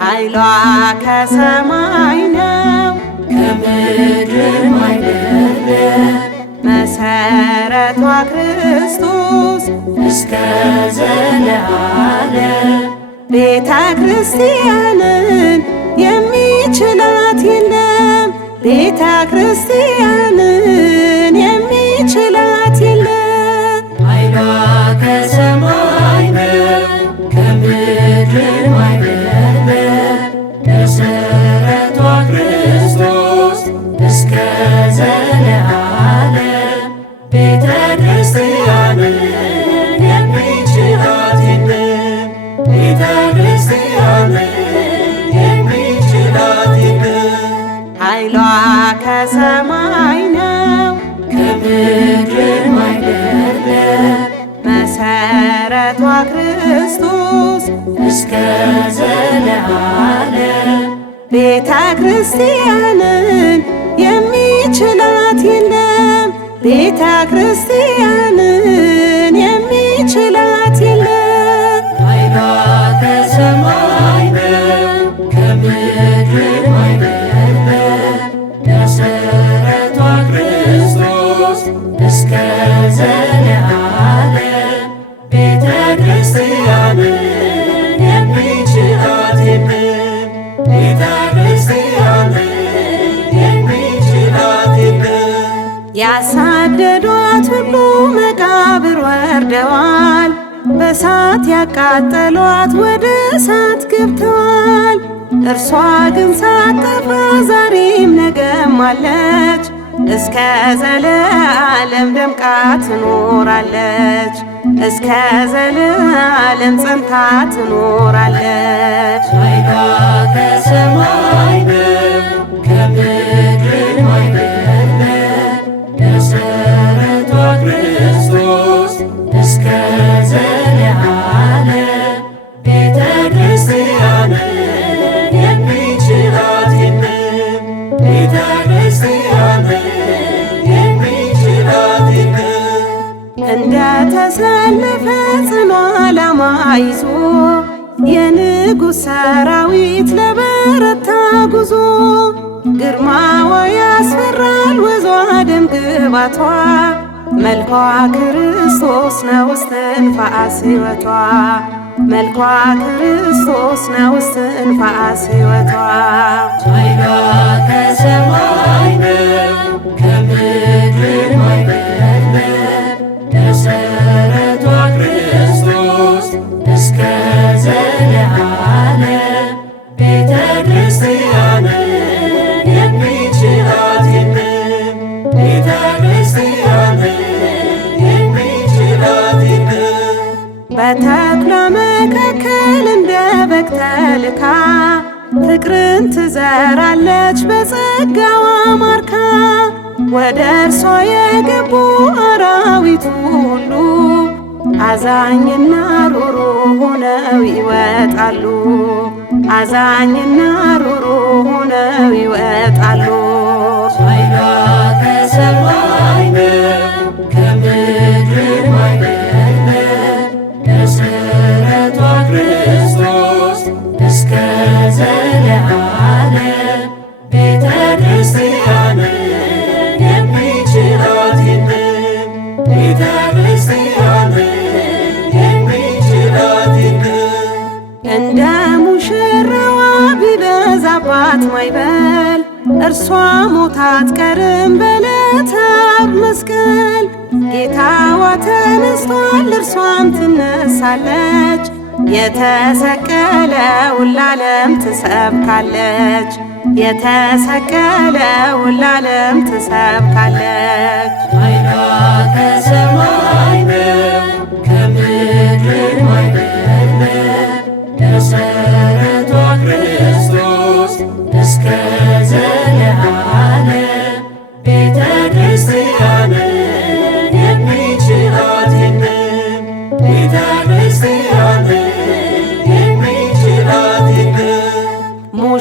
ኃይሏ ከሰማይ ነው ከምድርም አይደለም። መሰረቷ ክርስቶስ እስከ ዘለዓለም ቤተ ክርስቲያንን የሚችላት የለም። ቤተ ክርስቲያንን የሚችላት የለም። ኃይሏ ከሰማይ ነው ከምድርም አይደለም። መሰረቷ ክርስቶስ እስከ ዘለዓለም ቤተ ክርስቲያንን የሚችላት የለም። ቤተ ክርስቲያንን የሚችላት የለም። ኃይሏ ከሰማይ ነው ከምድርም አይደለም። መሰረቷ ክርስቶስ እስከ ዘለዓለም ቤተ ክርስቲያንን የሚችላት የለም። ቤተ ክርስቲያንን የሚችላት የለም። ኃይሏ ከሰማይ ነው ከምድርም አይደለም። መሰረቷ ክርስቶስ እስከ ዘለዓለም ቤተ ክርስቲያንን የሚችላት የለም። ቤተ ክርስቲያንን የሚችላት የለም። ያሳደዷት ሁሉ መቃብር ወርደዋል። በእሳት ያቃጠሏት ወደ እሳት ገብተዋል። እርሷ ግን ሳትጠፋ ዛሬም ነገም አለች። እስከ ዘለዓለም ደምቃ ትኖራለች። እስከ ዘለዓለም ጸንታ ትኖራለች። ኃይሏ ከሰማይ ነው ከምድርም አይደለም። መሰረቷ ክርስቶስ እስከ ዘለዓለም ቤተ ክርስቲያንን የሚችላት የለም። ቤተ ክርስቲያንን የሚችላት የለም። እንደ ተሰለፈ ጽኑ ዓላማ ይዞ የንጉሥ ሰራዊት ለበረታ ጉዞ ግርማዋ ያስፈራል ወዟ ደም ግባቷ መልኳ ክርስቶስ ነው እስትንፋስ ሕይወቷ መልኳ ክርስቶስ ነው እስትንፋስ ሕይወቷ ኃይሏ ከሰማይ ነው ከምድርም አይደለም። መሰረቷ ክርስቶስ እስከ ዘለዓለም ቤተ ክርስቲያንን የሚችላት የለም። ቤተ ክርስቲያንን የሚችላት የለም። በተኩላ መካከል እንደ በግ ተልካ ፍቅርን ትዘራለች በጸጋዋ ማርካ ወደ እርሷ የገቡ አራዊቱ ሁሉ አዛኝና ሩሩ ሆነው ይወጣሉ። አዛኝና ሩሩ ሆነው ይወጣሉ። ኃይሏ ከሰማይ ነው ከምድርም አይደለም። መሰረቷ ክርስቶስ እስከ ዘለዓለም ቤተ ክርስቲያንን የሚችላት የለም። ቤተ ክርስቲያንን የሚችላት የለም። እንደ ሙሽራዋ ቢበዛባት ማይበል እርሷ ሞታ አትቀርም በዕለተ ዓርብ መስቀል ጌታዋ ተነስቷል እርሷም ትነሳለች። የተሰቀለውን ለዓለም ትሰብካለች። የተሰቀለውን ለዓለም ትሰብካለች። ኃይሏ ከሰማይ ነው ከምድርም አይደለም። መሰረቷ ክርስቶስ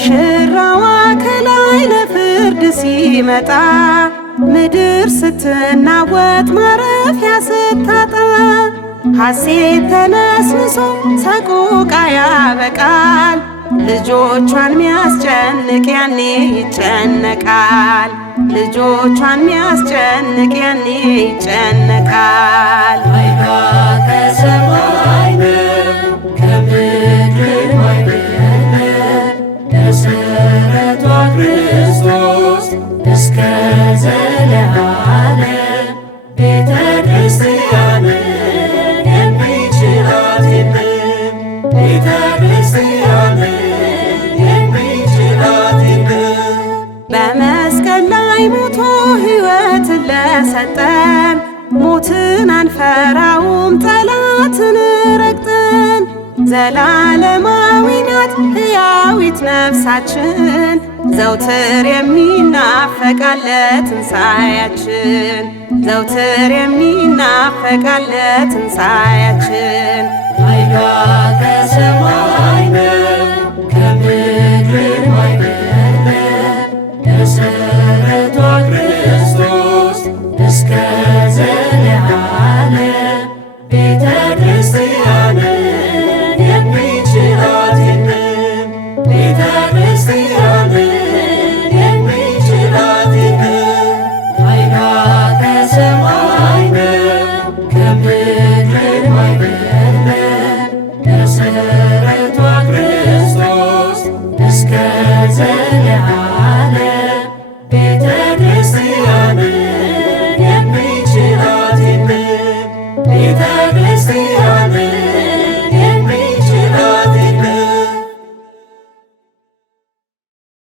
ሙሽራዋ ከላይ ለፍርድ ሲመጣ ምድር ስትናወጥ ማረፊያ ስታጣ ሐሴት ተነስንሶ ሰቆቃ ያበቃል። ልጆቿን ሚያስጨንቅ ያኔ ይጨነቃል። ልጆቿን ሚያስጨንቅ ያኔ ይጨነቃል። ኃይሏ ከሰማይ ነው ከምድር አይደለም። መሠረቷ ክርስቶስ እስከ ዘለዓለም ቤተ ክርስቲያንን የሚችላት የለም። ቤተ ክርስቲያንን የሚችላት የለም። በመስቀል ላይ ሞቶ ሕይወትን ለሰጠን ሞትን አንፈራውም ጠላትን ረግጠን። ዘላለማዊ ናት ሕያዊት ነፍሳችን ዘውትር የሚናፈቃለ ትንሣኤያችን ዘውትር የሚናፈቃለ ትንሣኤያችን። ኃይሏ ከሰማይ ነው ከምድር አይደለም። መሠረቷ ክርስቶስ እስከ ዘለዓለም ቤተ ክርስቲያንን የሚችላት የለም። ቤተ ክርስቲያንን የሚችላት የለም። ኃይሏ ከሰማይ ነው ከምድር አይደለም። መሠረቷ ክርስቶስ እስከ ዘለዓለም ቤተ ክርስቲያንን የሚችላት የለም። ቤተ ክርስቲያን